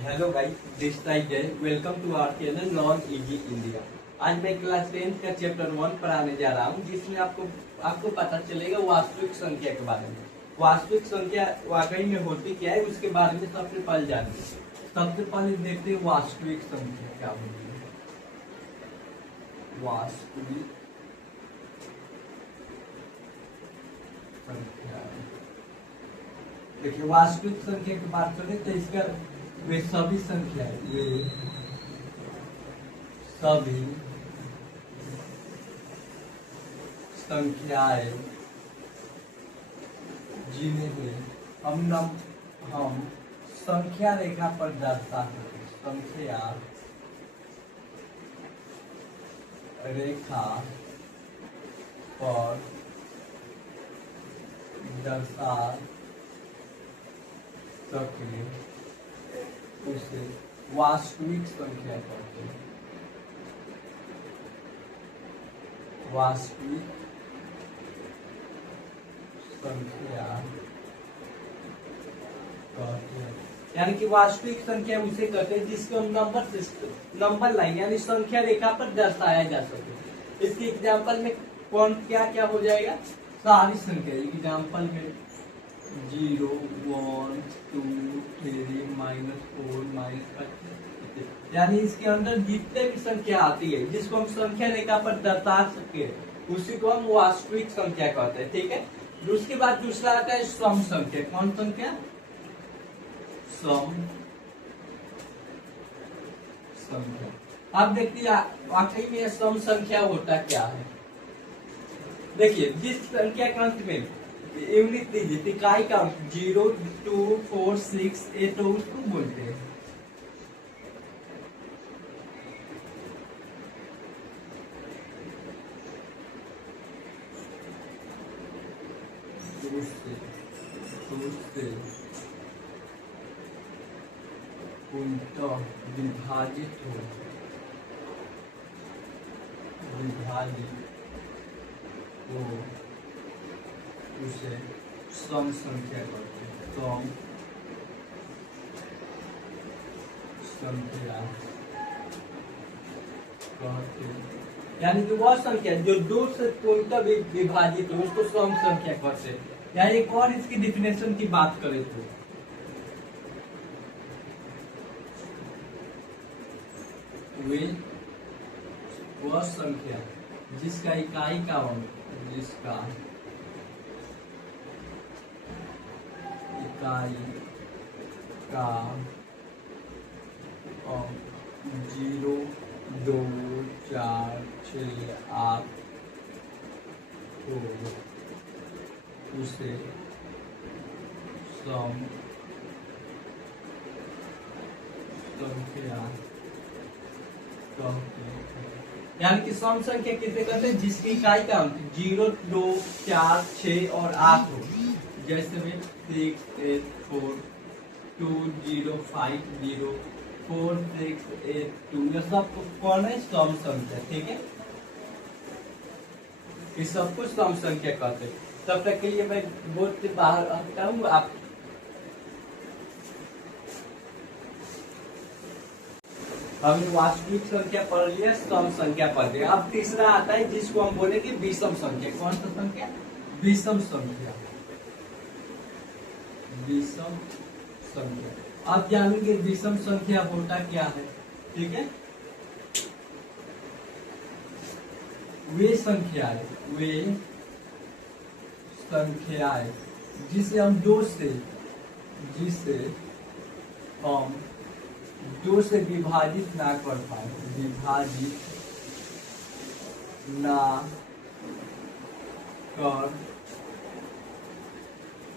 Hello guys, this time Jai welcome to our channel non easy India. आज मैं class 10 का chapter 1 पढ़ाने जा रहा हूँ, जिसमें आपको पता चलेगा वास्तविक संख्या के बारे में। वास्तविक संख्या वाकई में होती क्या है, उसके बारे में सबसे पहले जानते हैं। सबसे पहले देखते हैं वास्तविक संख्या क्या होती है। वास्तविक संख्या, देखिए वास्तविक संख्या की बात करें तो इसका वे सभी संख्या सभी संख्याएं जिन्हें हम संख्या रेखा पर दर्शाते हैं। संख्या रेखा पर दर्शा सके उसे वास्तविक संख्या कहते हैं। वास्तविक संख्या कहते हैं, यानी कि वास्तविक संख्या उसे कहते हैं जिसको हम नंबर लाइन यानी संख्या रेखा पर दर्शाया जा सके। इसके एग्जाम्पल में कौन क्या क्या हो जाएगा, सारी संख्या। एग्जाम्पल में 0, 1, 2, 3, -4, -5, यानी इसके अंदर जितने भी संख्या आती है जिसको हम संख्या रेखा पर दर्शा सके उसी को हम वास्तविक संख्या कहते हैं। ठीक है। उसके बाद दूसरा आता है सम संख्या। कौन संख्या? सम संख्या। आप देखिए वाकई में सम संख्या होता क्या है। देखिए जिस संख्या का अंत में यूनिट दीजिए, इकाई का 0, 2, 4, 6, 8 तो उसको बोलते हैं विभाजित हो उसे सम संख्या कहते हैं। सम संख्या कहते हैं, यानी कि वह संख्या जो 2 से पूर्णतः विभाजित हो उसको सम संख्या कहते हैं। या एक और इसकी डिफिनेशन की बात करें तो वे वह संख्या जिसका इकाई का अंक इकाई का अंक 0, 2, 4, 6, 8 तो उसे सम संख्या कहते हैं। यानी कि सम संख्या किसे कहते हैं? जिसकी इकाई का अंक 0, 2, 4, 6 और 8 हो। जैसे में 6, 8, 4, 2, 0, 5, 0, 4, 6, 8, 2 ये सब कौन है? सम संख्या। ठीक है, इस सब कुछ सम संख्या कहते हैं। तब तक के लिए मैं बोर्ड से बाहर हटता हूँ। आप हमने वास्तविक संख्या पढ़ लिया, सम संख्या पढ़ लिया। अब तीसरा आता है जिसको हम बोलेंगे विषम संख्या। कौन सा संख्या? विषम संख्या। विषम संख्या। अब जानेंगे विषम संख्या होता क्या है। ठीक है, वे संख्याएं जिसे हम 2 से विभाजित ना कर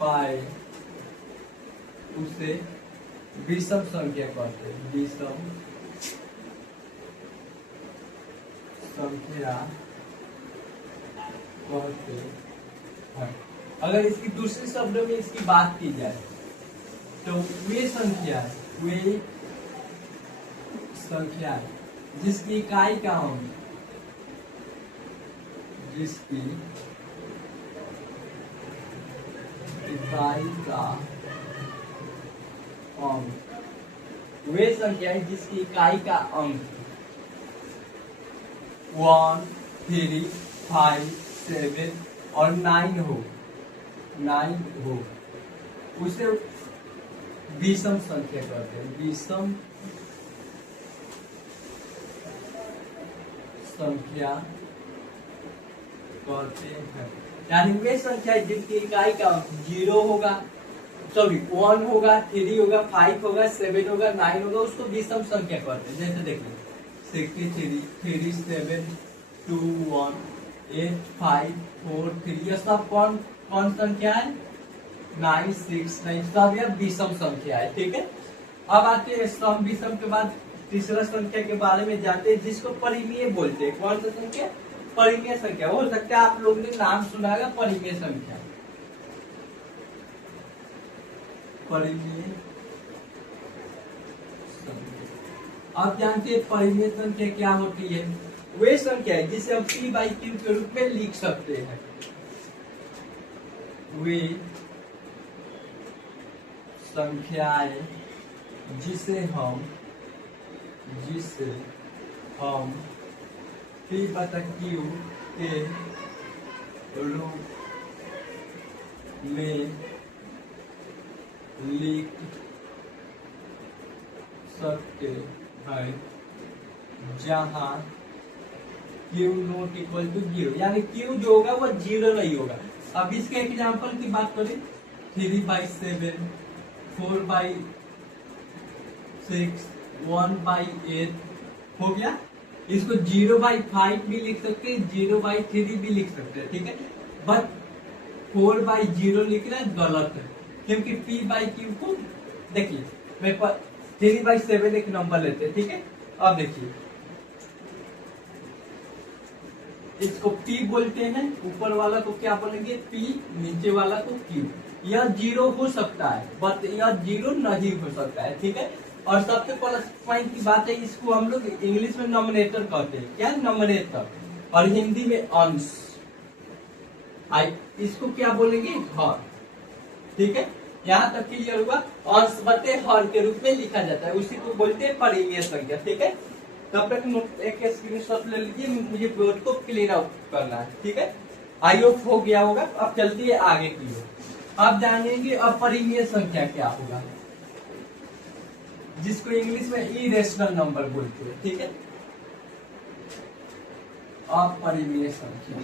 पाए उसे विषम संख्या कहते हैं। विषम संख्या कहते हैं। अगर इसकी दूसरे शब्दों में इसकी बात की जाए तो वे संख्या जिसकी इकाई का अंक इकाई का अंक वे संख्या है जिसकी इकाई का अंक 1, 3, 5, 7 और 9 हो उसे विषम संख्या कहते हैं। विषम संख्या कहते हैं। यानी वे संख्या जिनकी इकाई का अंक 0 होगा, सॉरी 1 होगा, 3 होगा, 5 होगा, 7 होगा, 9 होगा, उसको विषम संख्या कहते हैं। जैसे देखिए 63, 37, 2, 1, 8, 5, 4, 3, ये सब कौन संख्या है? 9, 6, 9 सब यह विषम संख्या है। ठीक है, अब आते हैं सम विषम के बाद तीसरा संख्या के बारे में जानते हैं जिसको परिमेय बोलते हैं। कौन सा संख्या? परिमेय संख्या। हो सकता है आप लोग ने नाम सुना होगा परिमेय संख्या। परिमेय संख्या आप जानते हैं परिमेय संख्या क्या होती है? वे संख्या है जिसे हम p/q के रूप में लिख सकते हैं। वे संख्याएं जिसे हम p/q के रूप में लिख सकते हैं जहां q नॉट इक्वल टू 0, यानी q जो होगा वो 0 नहीं होगा। अब इसके एग्जांपल की बात करें 3/7, 4/6, 1/8 हो गया। इसको 0/5 भी लिख सकते हैं, 0/3 भी लिख सकते हैं। ठीक है, बट 4/0 लिखना गलत है क्योंकि p/q को देखिए मैं 3/7 एक नंबर लेते हैं। ठीक है, अब देखिए इसको p बोलते हैं, ऊपर वाला को क्या बोलेंगे? p, नीचे वाला को q। यह 0 हो सकता है बट यह 0 नहीं हो सकता है। ठीक है, और सबसे प्लस पॉइंट की बात है, इसको हम लोग इंग्लिश में नॉमिनेटर कहते हैं। क्या? नॉमिनेटर। और हिंदी में अंश। इसको क्या बोलेंगे? हर। ठीक है, यहाँ तक क्लियर हुआ। अंश बटे हर के रूप में लिखा जाता है, उसी को बोलते हैं परिमेय संख्या। ठीक है, तब तक एक स्क्रीनशॉट ले लीजिए, मुझे बोर्ड को क्लीन आउट करना है। ठीक है, आई होप हो गया होगा। अब चलती है आगे की ओर। आप जानेंगे अपरिमेय संख्या क्या होगा, जिसको इंग्लिश में इरेशनल नंबर बोलते हैं। ठीक है, अपरिमेय संख्या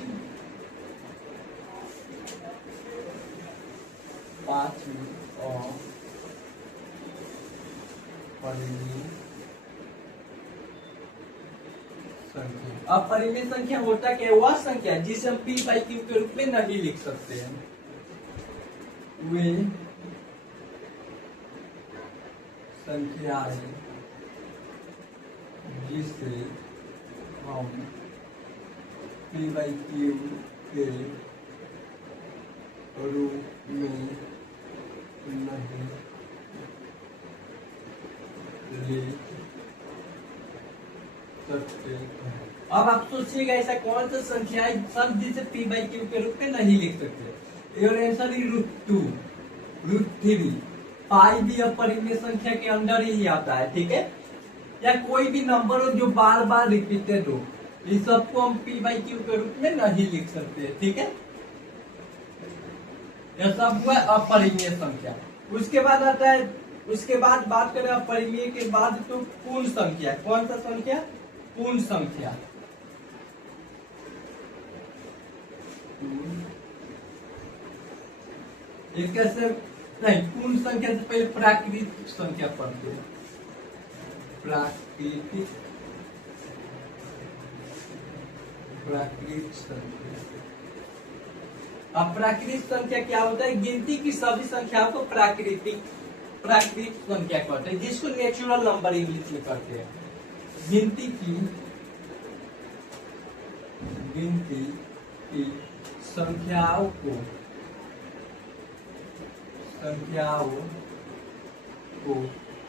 5 मिनट और परिमेय संख्या। अपरिमेय संख्या होता क्या? वह संख्या जिसे हम p/q के रूप में नहीं लिख सकते हैं। वे संख्याएं जिसे हम p/q के रूप में नहीं लिख सकते हैं। अब आप सोचिएगा ऐसा कौन सा संख्या है सब जिसे p/q के रूप में नहीं लिख सकते? Your answer is √2, √3। पाई भी अपरिमेय संख्या के अंदर ही आता है। ठीक है, या कोई भी नंबर हो जो बार बार रिपीटेड हो, इस सबको हम p/q के रूप में नहीं लिख सकते। ठीक है, यह सब हुआ अपरिमेय संख्या। उसके बाद आता है, उसके बाद बात करें अपरिमेय के बाद तो पूर्ण संख्या। कौन सा संख्या? पूर्ण संख्या। कैसे नहीं, पूर्ण संख्या से पहले प्राकृतिक संख्या पढ़ते हैं। प्राकृतिक संख्या। अब प्राकृतिक संख्या क्या होता है? गिनती की सभी संख्याओं को प्राकृतिक संख्या कहते हैं, जिसको नेचुरल नंबर इंग्लिश में कहते हैं। गिनती की संख्याओं को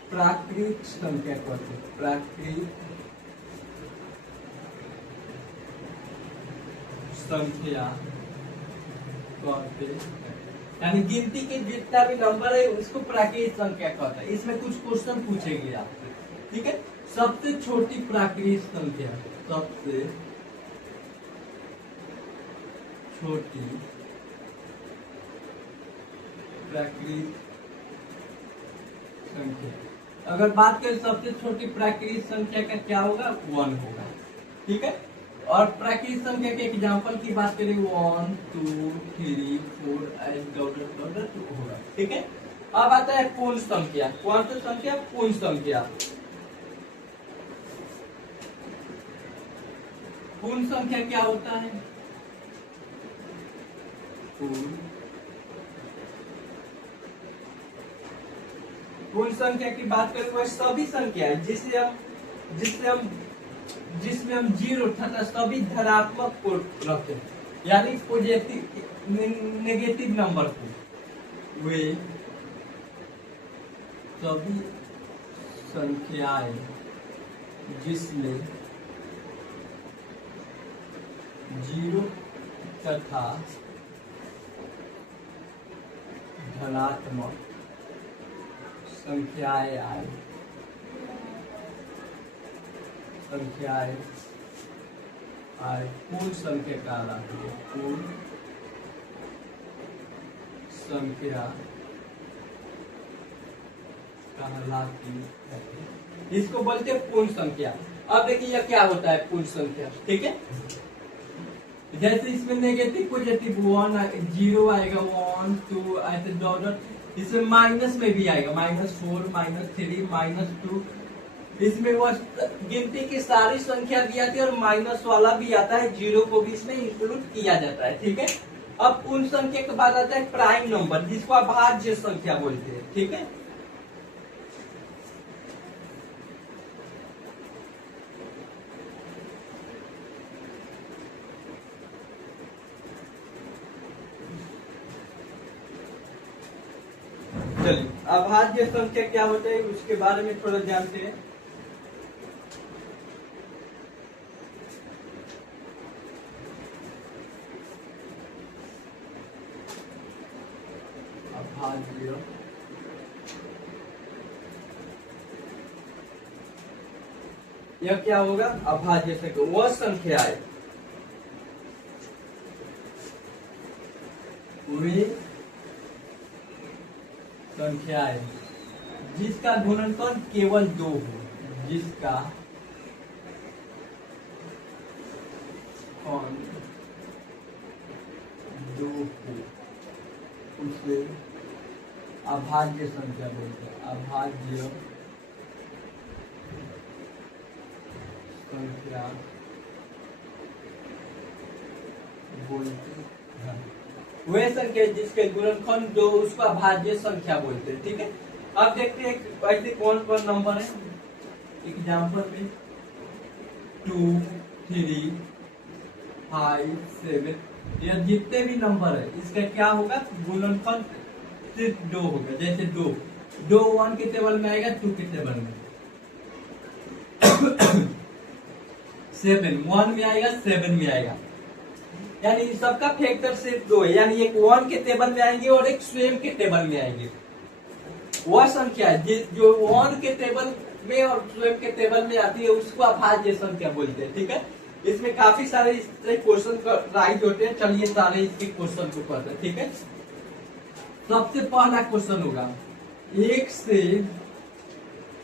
प्राकृतिक संख्या कहते हैं। प्राकृतिक संख्या कहते हैं, यानी गिनती के जितना भी नंबर है उसको प्राकृतिक संख्या कहते हैं। इसमें कुछ क्वेश्चन पूछेंगे आपसे। ठीक है। सबसे छोटी प्राकृतिक संख्या, सबसे छोटी प्राकृतिक संख्या, अगर बात करें सबसे छोटी प्राकृतिक संख्या का क्या होगा, 1 होगा, ठीक है। और प्राकृतिक संख्या के एग्जाम्पल की बात करें 1 2 3 4 8 होगा, ठीक है। अब आता है पूर्ण संख्या। कौन सी संख्या, पूर्ण संख्या। पूर्ण संख्या क्या होता है, पूर्ण संख्या की बात करें वह सभी संख्या है जिसमें हम जीरो तथा सभी धनात्मक को रखते हैं, यानी पॉजिटिव नेगेटिव नंबर को। वे सभी संख्याएं जिसमें जीरो तथा धनात्मक संख्याएं आए, पूर्ण संख्या कहलाती है, पूर्ण संख्या कहलाती है। इसको बोलते हैं पूर्ण संख्या। अब देखिए यह क्या होता है पूर्ण संख्या, ठीक है। जैसे इसमें नेगेटिव पॉजिटिव 1 0 आएगा, 1 2 ऐसे डॉट, इसमें माइनस में भी आएगा, -4 -3 -2। इसमें वो गिनती की सारी संख्या दी जाती है और माइनस वाला भी आता है, जीरो को भी इसमें इंक्लूड किया जाता है, ठीक है। अब पूर्ण संख्या के बाद आता है प्राइम नंबर, जिसको अभाज्य संख्या बोलते हैं, ठीक है। चलिए अभाज्य संख्या क्या होता है उसके बारे में थोड़ा जानते हैं। अभाज्य यह क्या होगा, अभाज्य संख्या वह संख्या है वे संख्याएं जिसका गुणनफल केवल 2 हो, जिसका कौन 2 हो, उसे अभाज्य संख्या बोलते हैं, अभाज्य संख्या बोलते हैं। वे संख्या जिसके गुणनखंड 2 उसको अभाज्य संख्या बोलते हैं, ठीक है। अब देखते हैं ऐसे कौन कौन नंबर है। एग्जाम्पल में 2 3 5 7, यह जितने भी नंबर है इसका क्या होगा, गुणनखंड सिर्फ 2 होगा। जैसे 2 1 के टेबल में आएगा, 2 के टेबल में 7 1 में आएगा, 7 में आएगा, यानी इन सबका फैक्टर सिर्फ 2 है, यानी एक 1 के टेबल में आएंगे और एक स्वयं के टेबल में आएंगे। वह संख्या जो 1 के टेबल में और स्वयं के टेबल में आती है उसको अभाज्य संख्या बोलते हैं, ठीक है। इसमें काफी सारे क्वेश्चन राइज होते हैं, चलिए सारे इसके क्वेश्चन को पढ़ते हैं, ठीक है। सबसे पहला क्वेश्चन होगा 1 से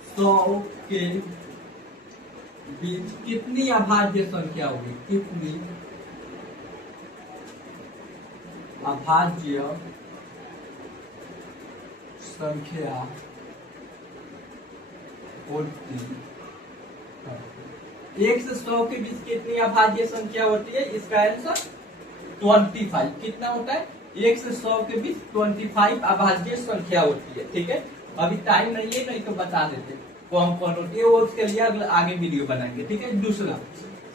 100 के बीच कितनी अभाज्य संख्या होगी, कितनी अभाज्य संख्या होती है। 1 से 100 के बीच कितनी अभाज्य संख्या होती है, इसका आंसर 25। कितना होता है, 1 से 100 के बीच 25 अभाज्य संख्या होती है, ठीक है। अभी टाइम नहीं है, नहीं तो बता देते कौन कौन होती है, वो उसके लिए आगे वीडियो बनाएंगे, ठीक है। दूसरा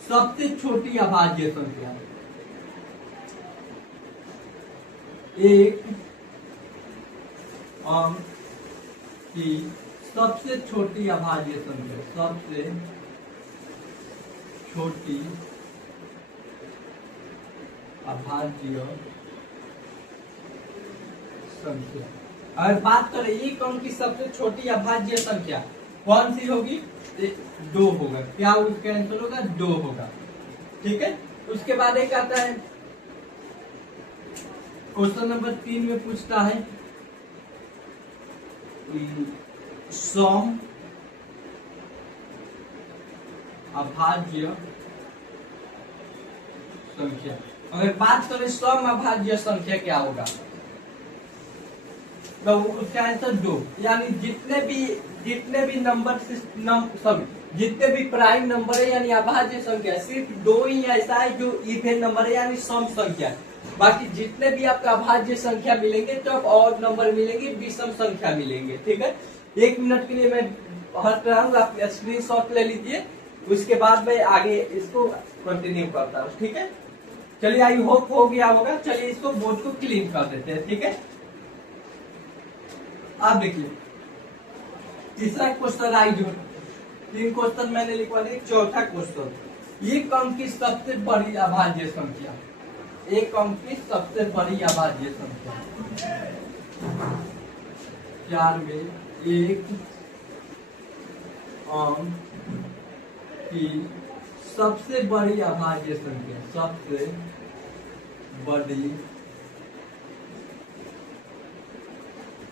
सबसे छोटी अभाज्य संख्या, एक अंक की सबसे छोटी अभाज्य संख्या, सबसे छोटी अभाज्य संख्या। अगर बात करें एक अंक की सबसे छोटी अभाज्य संख्या कौन सी होगी? दो होगा। क्या उसका आंसर होगा? दो होगा। ठीक है। उसके बाद एक आता है क्वेश्चन नंबर 3 में पूछता है सम अभाज्य संख्या। अगर बात करें सम अभाज्य संख्या क्या होगा, तो उसका आंसर दो। यानी जितने भी नंबर जितने भी प्राइम नंबर है यानी अभाज्य संख्या, सिर्फ दो ही ऐसा है जो इवन नंबर है यानी सम संख्या। बाकी जितने भी आपका अभाज्य संख्या मिलेंगे तो आप और नंबर मिलेंगे, विषम संख्या मिलेंगे। ठीक है। 1 मिनट के लिए मैं हट रहा हूँ, आप स्क्रीनशॉट ले लीजिए, उसके बाद मैं आगे इसको कंटिन्यू करता हूँ। ठीक है। चलिए, आई होप हो गया होगा। चलिए इसको बोर्ड को क्लीन कर देते हैं। ठीक है। आप देखिए तीसरा क्वेश्चन राइट हो, 3 क्वेश्चन मैंने लिखवा दिए। चौथा क्वेश्चन, एक अंक की सबसे बड़ी अभाज्य संख्या, एक अंक की सबसे बड़ी अभाज्य संख्या। 4 में एक अंक की सबसे बड़ी अभाज्य संख्या, सबसे बड़ी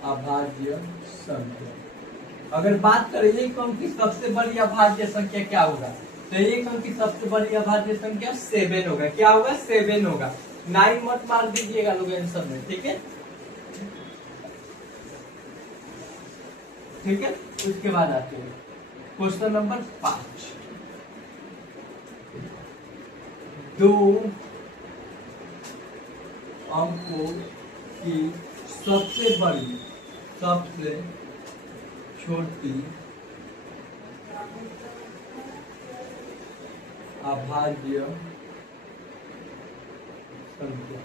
अभाज्य संख्या। अगर बात करें एक अंक की सबसे बड़ी अभाज्य संख्या क्या होगा, तो एक अंक की सबसे बड़ी अभाज्य संख्या 7 होगा। क्या होगा? 7 होगा। 9 मत मार दीजिएगा लोग आंसर में। ठीक है। ठीक है। उसके बाद आते हैं क्वेश्चन नंबर 5। 2 अंकों की सबसे बड़ी, सबसे छोटी अभाज्य संख्या।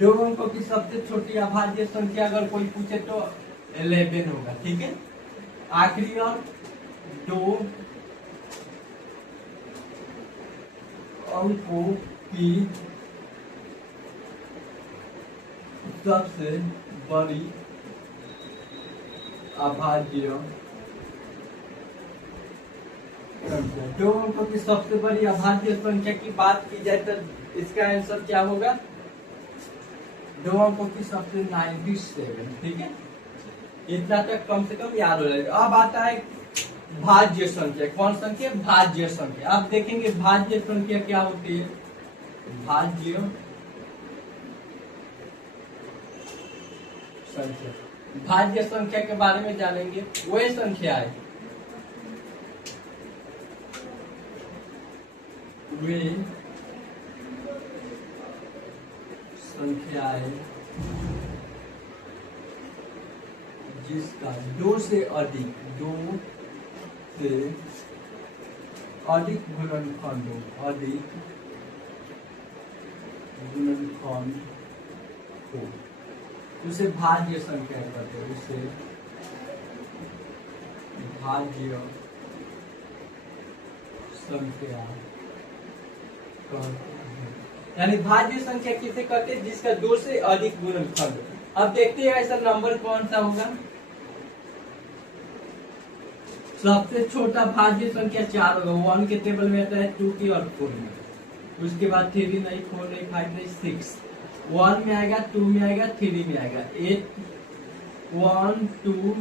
2 अंकों की सबसे छोटी अभाज्य संख्या अगर कोई पूछे तो 11 होगा। ठीक है। आखिरी और 2 अंकों की सबसे बड़ी अभाज्य संख्या। 2 अंकों की सबसे बड़ी अभाज्य संख्या की बात की जाए तो इसका आंसर क्या होगा? 2 अंकों की सबसे 97। ठीक है। इतना तक कम से कम याद हो जाएगा। अब आता है भाज्य संख्या। कौन संख्या? भाज्य संख्या। आप देखेंगे भाज्य संख्या क्या होती है। भाज्य संख्या, भाज्य संख्या के बारे में जानेंगे। वह संख्या है, वे संख्याएं जिसका 2 से अधिक गुणनखंड हो, अधिक गुणनखंड हो, उसे भाज्य संख्या कहते हैं। उसे भाज्य संख्या कहते हैं। यानी भाज्य संख्या किसे कहते हैं? जिसका 2 से अधिक गुणनखंड। अब देखते हैं ऐसा नंबर कौन सा होगा। सबसे छोटा भाज्य संख्या 4 होगा। 1 के टेबल में आता है 2 की और 4 में। उसके बाद 3 नहीं, 4 नहीं, 5 नहीं, 6। 1 में आएगा, 2 में आएगा, 3 में आएगा। 8, 1, 2,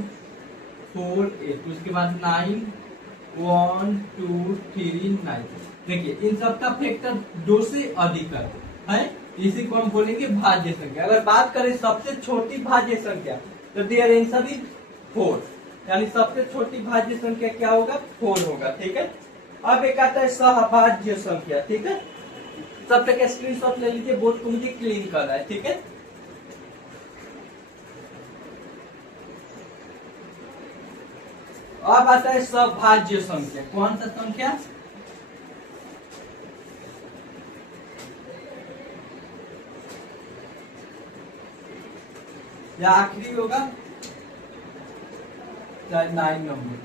4, 8। उसके बाद 9, 1, 2, 3, 9। देखिए इन सबका फैक्टर 2 से अधिक है। इसी को हम बोलेंगे भाज्य संख्या। अगर बात करें सबसे छोटी भाज्य संख्या तो देयर आंसर इज 4। यानी सबसे छोटी भाज्य संख्या क्या होगा? 4 होगा। ठीक है। अब एक आता है सहभाज्य संख्या। ठीक है। तब तक स्क्रीनशॉट ले लीजिए, बोर्ड को मुझे क्लीन करना है। ठीक है। अब आता है सहभाज्य संख्या। कौन सा संख्या? या आखिरी होगा, चाहे 9 नंबर।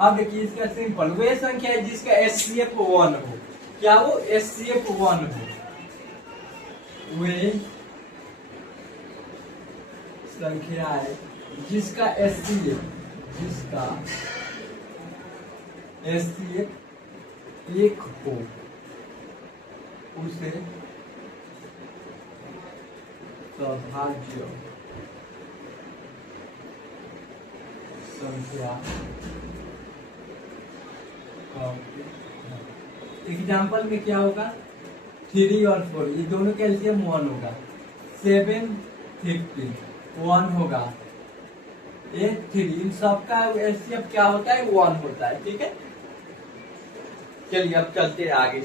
अब देखिए इसका सिंपल वे संख्या है जिसका एचसीएफ 1 हो, क्या वो एचसीएफ 1 हो, वे संख्या है जिसका एचसीएफ, जिसका एचसीएफ 1 हो, उसे सौभाग्य संख्या। एग्जाम्पल में क्या होगा, 3 और 4 ये दोनों का एलसीएम 1 होगा, 7 15 1 होगा, 8 3 इन सबका एलसीएम क्या होता है 1 होता है। ठीक है, चलिए अब चलते हैं आगे।